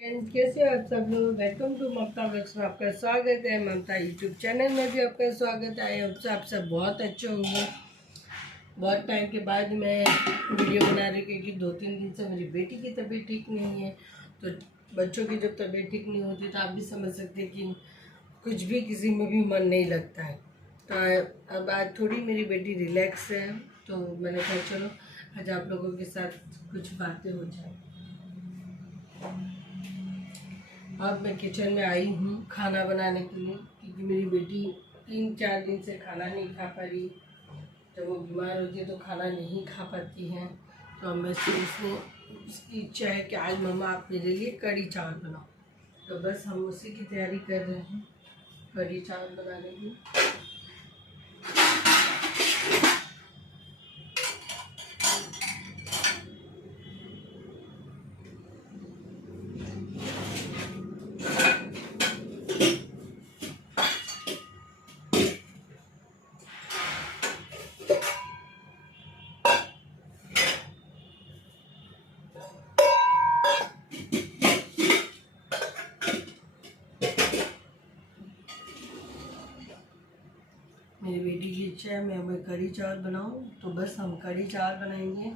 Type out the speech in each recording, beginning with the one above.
Friends, कैसे हो आप सब लोग। वेलकम टू ममता ब्लॉग्स में आपका स्वागत है। ममता यूट्यूब चैनल में भी आपका स्वागत है। आई होप आप सब बहुत अच्छे होंगे। बहुत टाइम के बाद मैं वीडियो बना रही हूँ क्योंकि 2-3 दिन से मेरी बेटी की तबीयत ठीक नहीं है। तो बच्चों की जब तबीयत ठीक नहीं होती तो आप भी समझ सकते हैं कि कुछ भी किसी में भी मन नहीं लगता है। तो अब आज थोड़ी मेरी बेटी रिलैक्स है तो मैंने कहा चलो आज आप लोगों के साथ कुछ बातें हो जाए। अब मैं किचन में आई हूँ खाना बनाने के लिए क्योंकि मेरी बेटी 3-4 दिन से खाना नहीं खा पा रही। जब वो बीमार होती है तो खाना नहीं खा पाती हैं। तो अब मैं उसकी इच्छा है कि आज मम्मा आप मेरे लिए कढ़ी चावल बनाओ। तो बस हम उसी की तैयारी कर रहे हैं, कढ़ी चावल बनाने की। मेरी बेटी की इच्छा है मैं कढ़ी चावल बनाऊं, तो बस हम कढ़ी चावल बनाएंगे।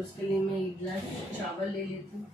उसके लिए मैं 1 गिलास चावल ले लेती हूँ।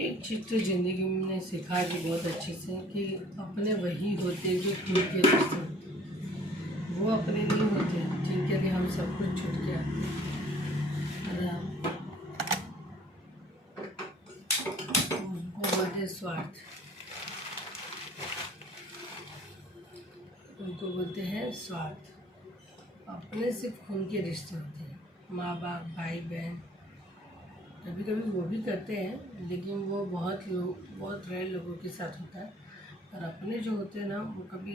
एक चीज़ तो ज़िंदगी में सिखा दी बहुत अच्छे से कि अपने वही होते जो खुद के रिश्ते होते, वो अपने नहीं होते जिनके लिए हम सब कुछ छूट गया। उनको बोलते स्वार्थ, उनको बोलते हैं स्वार्थ। अपने सिर्फ खून के रिश्ते होते हैं, माँ बाप, भाई बहन। कभी कभी वो भी करते हैं लेकिन वो बहुत रेयर लोगों के साथ होता है। और अपने जो होते हैं ना वो कभी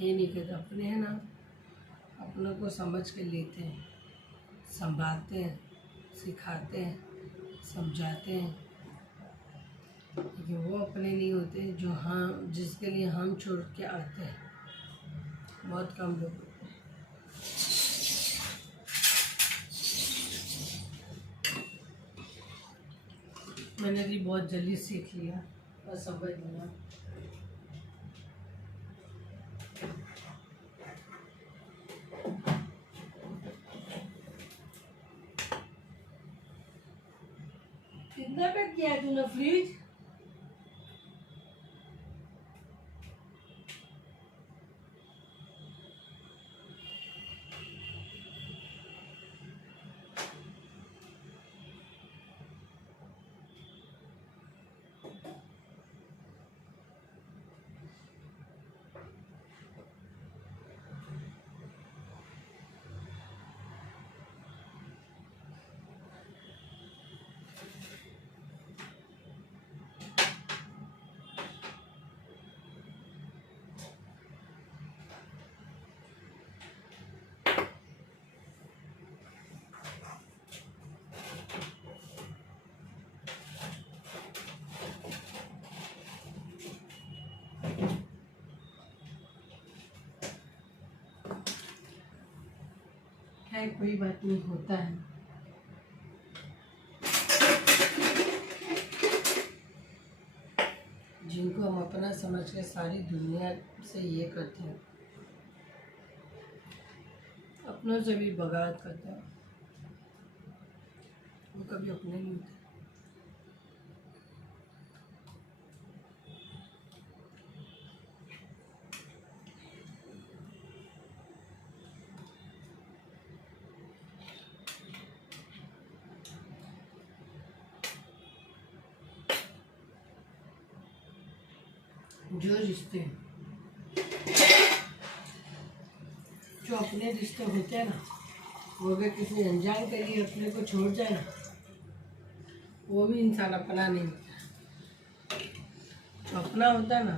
ये नहीं करते। अपने हैं ना, अपनों को समझ के लेते हैं, संभालते हैं, सिखाते हैं, समझाते हैं। लेकिन वो अपने नहीं होते जो जिसके लिए हम छोड़ के आते हैं। बहुत कम लोग। मैंने भी बहुत जल्दी सीख लिया और समझ लिया। कितना पैक किया है तूने फ्रिज? है, कोई बात नहीं, होता है। जिनको हम अपना समझ के सारी दुनिया से ये करते हैं, अपनों से भी बगावत करते हैं, वो कभी अपने नहीं होते। जो रिश्ते, जो अपने रिश्ते होते हैं ना, वो अगर किसी अनजान के लिए अपने को छोड़ जाए ना, वो भी इंसान अपना नहीं होता। जो अपना होता है ना,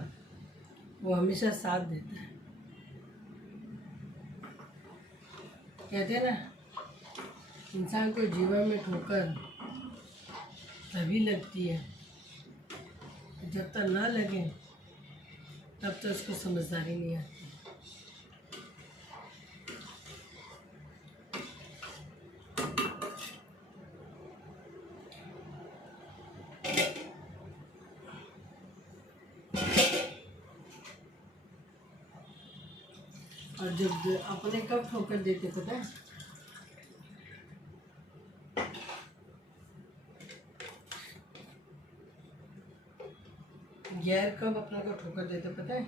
वो हमेशा साथ देता है। कहते हैं ना, इंसान को जीवन में ठोकर तभी लगती है, जब तक ना लगे तब तक उसको समझदारी नहीं आती। और जब अपने कब ठोकर देते पता है? गैर कब अपनों को ठोकर देते पता है?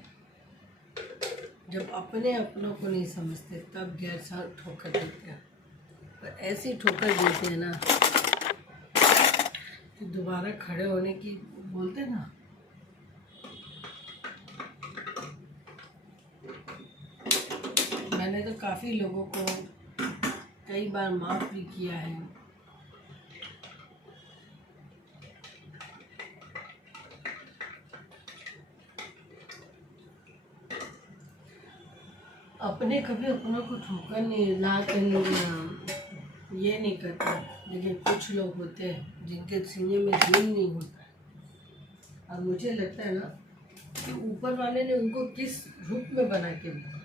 जब अपने अपनों को नहीं समझते तब गैर साथ ठोकर देते हैं। और ऐसी ठोकर देते हैं ना कि दोबारा खड़े होने की बोलते ना, मैंने तो काफ़ी लोगों को कई बार माफ़ भी किया है। अपने कभी अपनों को ठोकर नहीं ला कर नहीं, ये नहीं करते। लेकिन कुछ लोग होते हैं जिनके सीने में दिल नहीं होता। और मुझे लगता है ना कि ऊपर वाले ने उनको किस रूप में बना के दिया।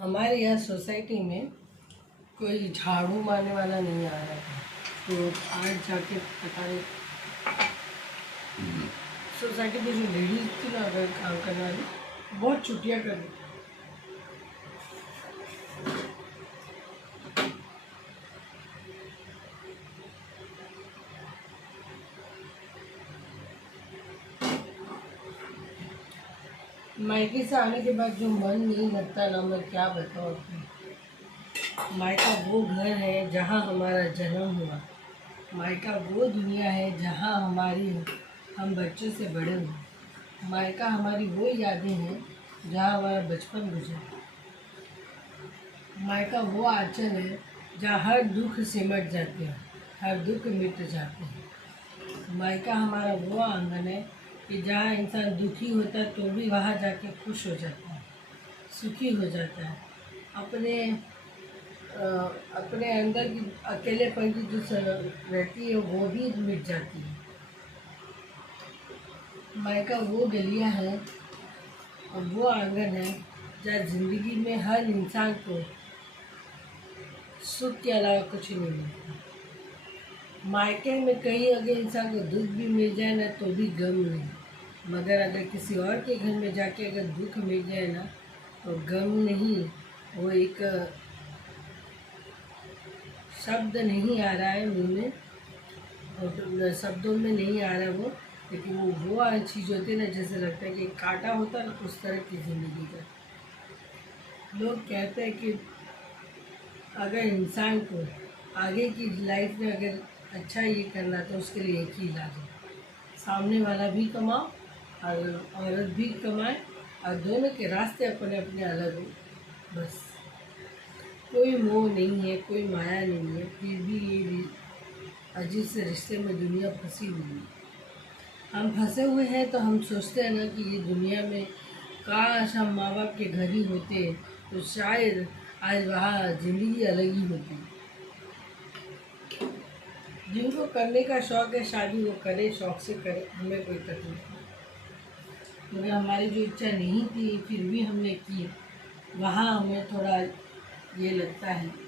हमारे यहाँ सोसाइटी में कोई झाड़ू मारने वाला नहीं आ रहा था, तो आज जाके पता नहीं सोसाइटी में जो लेडीज थी ना, अगर काम करने वाली, बहुत छुट्टियाँ कर दी। मायके से आने के बाद जो मन नहीं लगता ना, मैं क्या बताऊँ आपको। मायका वो घर है जहाँ हमारा जन्म हुआ, मायका वो दुनिया है जहाँ हम बच्चों से बड़े हुए, मायका हमारी वो यादें हैं जहाँ हमारा बचपन गुजरा, मायका वो आंचल है जहाँ हर दुख सिमट जाते हैं, हर दुख मिट जाते हैं। मायका हमारा वो आंगन है कि जहाँ इंसान दुखी होता है तो भी वहाँ जाके खुश हो जाता है, सुखी हो जाता है। अपने अंदर की अकेलेपन की जो रहती है वो भी मिट जाती है। मायका वो गलियाँ हैं और वो आंगन है जहाँ ज़िंदगी में हर इंसान को सुख के अलावा कुछ नहीं मिलता। मायके में कहीं अगर इंसान को दुख भी मिल जाए ना तो भी गम नहीं, मगर अगर किसी और के घर में जाके अगर दुख मिल जाए ना तो गम नहीं, वो एक शब्द नहीं आ रहा है मुँह में और शब्दों में नहीं आ रहा वो, लेकिन वो चीज़ होती है ना, जैसे लगता है कि कांटा होता है, उस तरह की ज़िंदगी का। लोग कहते हैं कि अगर इंसान को आगे की लाइफ में अगर अच्छा ये करना तो उसके लिए एक ही इलाज है, सामने वाला भी कमाओ और औरत भी कमाए और दोनों के रास्ते अपने अपने अलग हो, बस। कोई मोह नहीं है, कोई माया नहीं है, फिर भी ये अजीब से रिश्ते में दुनिया फंसी हुई है। हम फंसे हुए हैं तो हम सोचते हैं ना कि ये दुनिया में काश हम माँ बाप के घर ही होते तो शायद आज वहाँ ज़िंदगी अलग ही होती। जिनको करने का शौक़ है शादी वो करे, शौक़ से करे, हमें कोई तकलीफ नहीं। मगर हमारी जो इच्छा नहीं थी फिर भी हमने की, वहाँ हमें थोड़ा ये लगता है।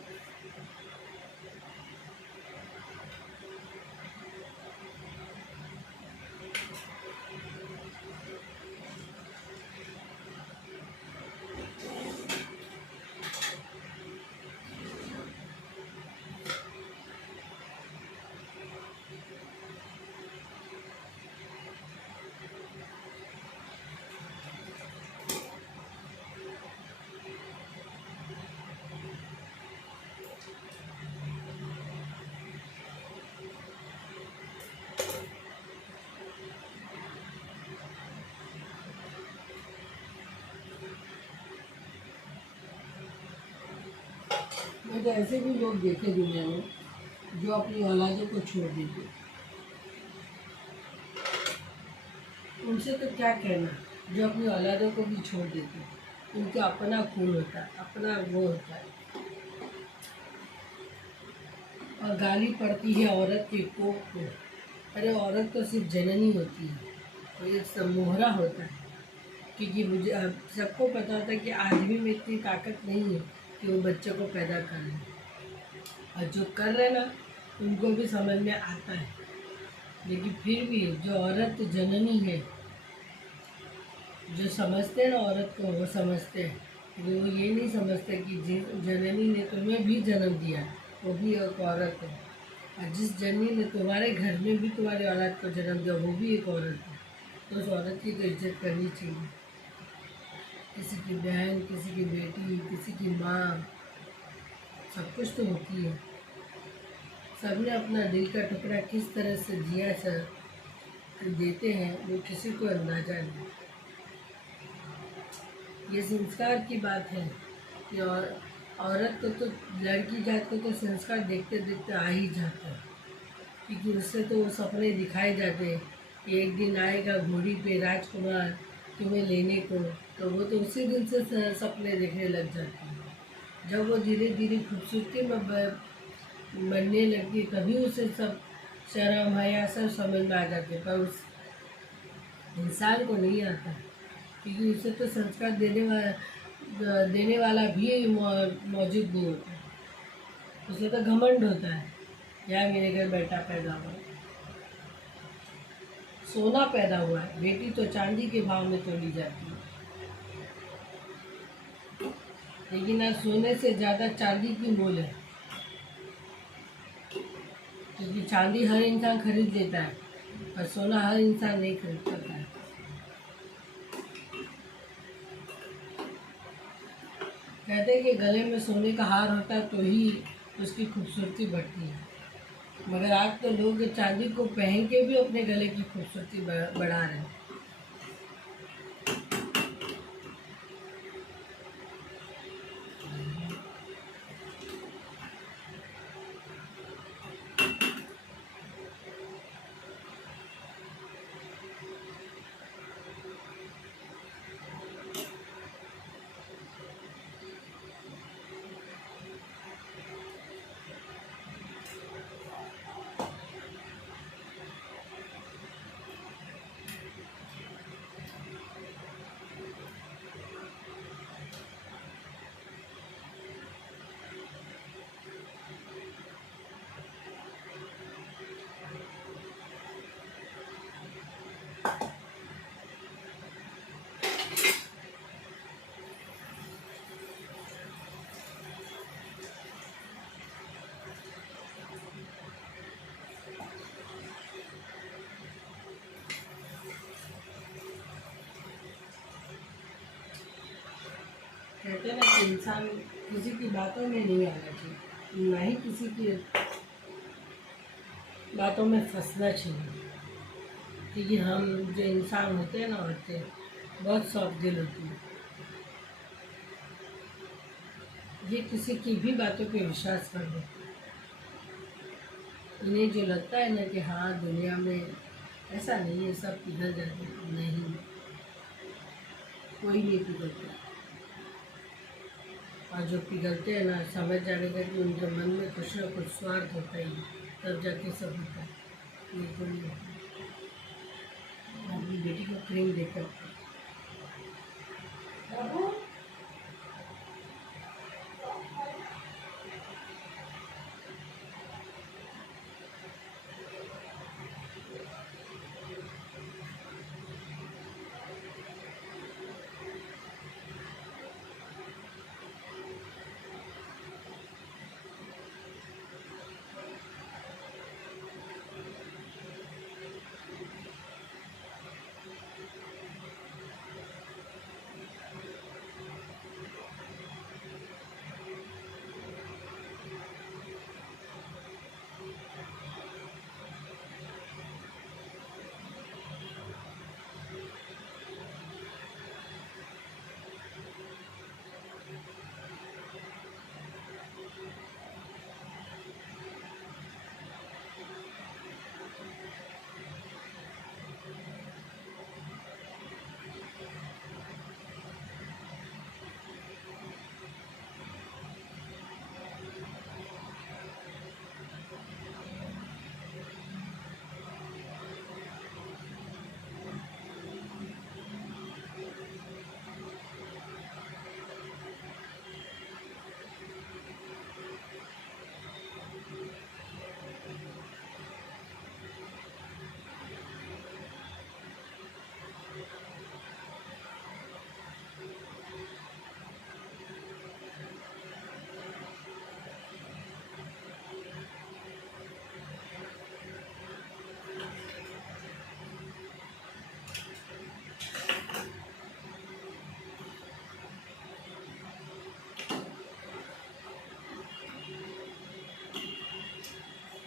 मुझे ऐसे भी लोग देखे दुनिया में जो अपनी औलादों को छोड़ देते, उनसे तो क्या कहना, जो अपनी औलादों को भी छोड़ देते, उनका अपना खून होता है, अपना वो होता है। और गाली पड़ती है औरत के कोख को। अरे औरत तो सिर्फ जननी होती है, तो ये सब मोहरा होता है, क्योंकि मुझे सबको पता होता है कि आदमी में इतनी ताकत नहीं है कि वो बच्चों को पैदा कर ले, और जो कर रहे ना उनको भी समझ में आता है। लेकिन फिर भी जो औरत जननी है, जो समझते हैं ना औरत को, वो समझते हैं, लेकिन वो ये नहीं समझते कि जिस जननी ने तुम्हें भी जन्म दिया वो भी एक औरत है, और जिस जननी ने तुम्हारे घर में भी तुम्हारे औलाद को जन्म दिया वो भी एक औरत है। तो उस औरत की तो इज्जत करनी चाहिए। किसी की बहन, किसी की बेटी, किसी की माँ, सब कुछ तो होती है। सबने अपना दिल का टुकड़ा किस तरह से जिया सर देते हैं वो किसी को अंदाजा नहीं। ये संस्कार की बात है कि औरत को तो, लड़की जात को तो संस्कार देखते देखते आ ही जाता है, क्योंकि उससे तो वो सपने दिखाए जाते हैं कि एक दिन आएगा घोड़ी पे राजकुमार तुम्हें लेने को, तो वो तो उसी दिन से सपने देखने लग जाती है। जब वो धीरे धीरे खूबसूरती में बनने लगती है तभी उसे सब शर्म हया सब समझ में आ जाते, पर उस इंसान को नहीं आता, क्योंकि उसे तो संस्कार देने वाला भी मौजूद नहीं होता। उसे तो घमंड होता है, यार मेरे घर बेटा पैदा हुआ, सोना पैदा हुआ है, बेटी तो चांदी के भाव में तोली जाती है। लेकिन आज सोने से ज़्यादा चांदी की मोल है, क्योंकि चांदी हर इंसान खरीद लेता है और सोना हर इंसान नहीं खरीद सकता है। कहते हैं कि गले में सोने का हार होता है तो ही उसकी खूबसूरती बढ़ती है, मगर आज तो लोग चांदी को पहन के भी अपने गले की खूबसूरती बढ़ा रहे हैं। कहते हैं ना कि इंसान किसी की बातों में नहीं आना चाहिए, ना ही किसी की बातों में फंसना चाहिए। क्योंकि हम जो इंसान होते हैं ना, औरतें बहुत सॉफ्ट दिल होती है। ये किसी की भी बातों पे विश्वास कर देते हैं। इन्हें जो लगता है ना कि हाँ दुनिया में ऐसा नहीं है, सब पिघल जाते हैं, नहीं, कोई नहीं पिघलता। और जो पिघलते हैं ना, समझ जाने का कि उनके मन में कुछ ना कुछ स्वार्थ होता ही है, तब जाके सब होता है। ये तो नहीं होता। अपनी बेटी को क्रीम देकर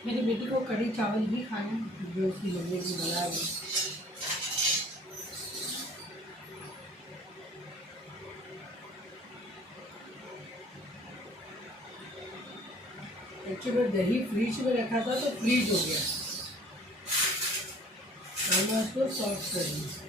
मेरी बेटी को कढ़ी चावल भी खाने जो उसकी मम्मी की बना दी। एक्चुअली दही फ्रिज में रखा था तो फ्रीज हो गया, और मैं उसको सॉफ्ट कर दी।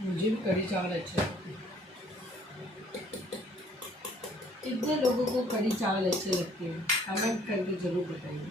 मुझे भी कढ़ी चावल अच्छे लगते हैं। कितने लोगों को कढ़ी चावल अच्छे लगते हैं, कमेंट करके ज़रूर बताइए।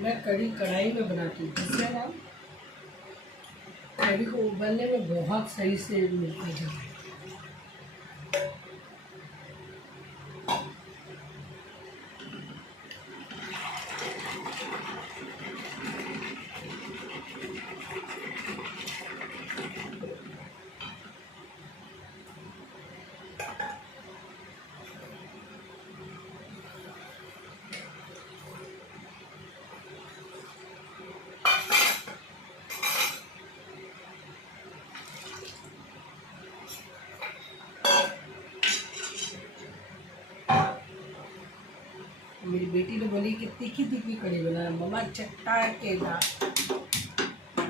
मैं कढ़ी कढ़ाई में बनाती हूँ, जिससे ना कढ़ी को उबलने में बहुत सही से मिलता है। मेरी बेटी ने बोली कि तीखी तीखी कढ़ी बनाना मम्मा, चटपटेदार।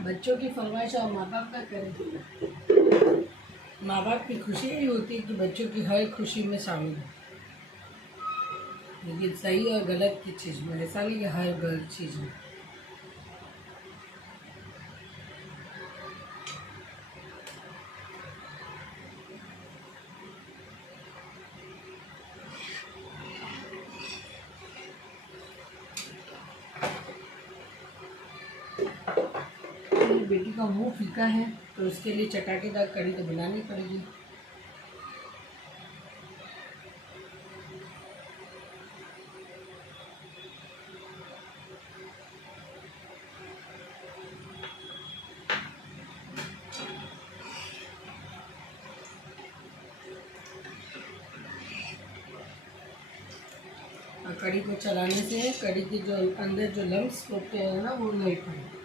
बच्चों की फरमाइश और माँ बाप का करें। माँ बाप की खुशी यही होती है कि बच्चों की हर खुशी में शामिल हो, लेकिन सही और गलत की चीज़ में, ऐसा नहीं कि हर गलत चीज़ में। मेरी बेटी का मुंह फीका है, तो उसके लिए चटाकेदार कढ़ी तो बनानी पड़ेगी। और कढ़ी को चलाने से कढ़ी के जो अंदर जो लम्स होते हैं ना, वो नहीं पड़े।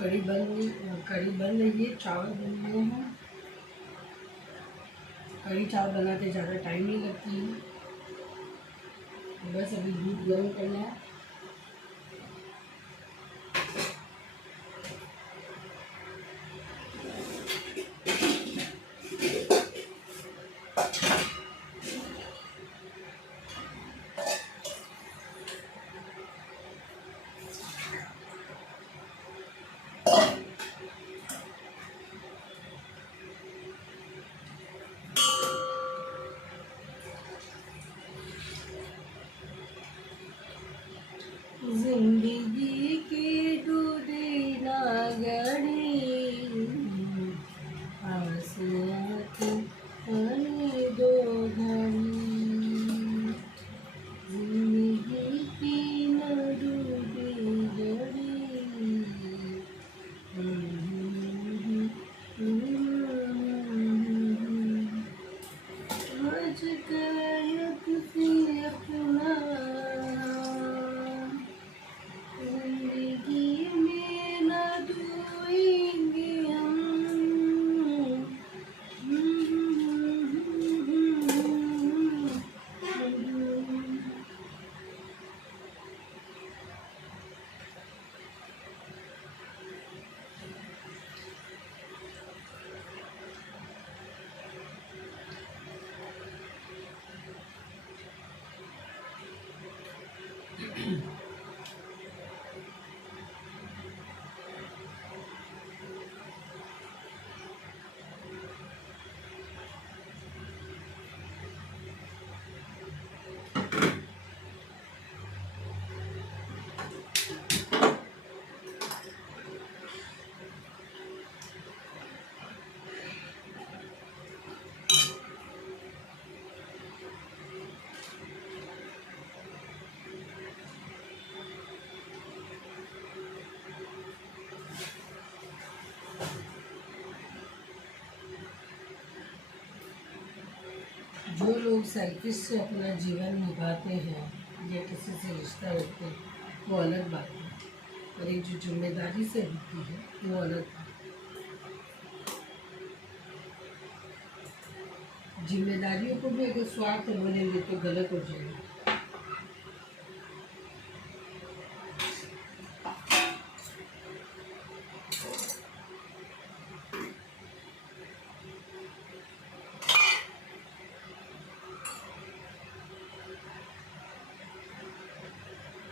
कढ़ी बन रही है, चावल बन रहे हैं। कढ़ी चावल बनाते ज़्यादा टाइम नहीं लगती है, बस अभी दूध गर्म करना है। जिंदगी की दूरी ना गड़ी, आसियात आने दो घड़ी। जिंदगी की ना दूरी गड़ी, आज कायक से अपना जिंदगी में न डूबेंगे हम। जो लोग सेल्फिश से अपना जीवन निभाते हैं या किसी से रिश्ता रखते हैं वो अलग बात है, और एक जो जिम्मेदारी से होती है वो अलग बात है। जिम्मेदारियों को भी अगर स्वार्थ बनेंगे तो गलत हो जाएगा।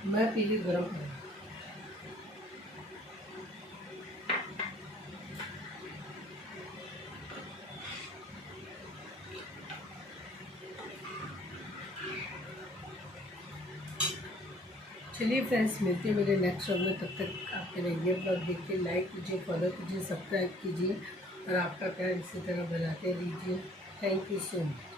मैं पीली गरम करूँ। चलिए फ्रेंड्स, मिलते हैं मेरे नेक्स्ट व्लॉग में। तब तक आप मेरे ये व्लॉग देखिए, लाइक कीजिए, फॉलो कीजिए, सब्सक्राइब कीजिए और आपका प्यार इसी तरह बनाते रहिए। Thank you so much.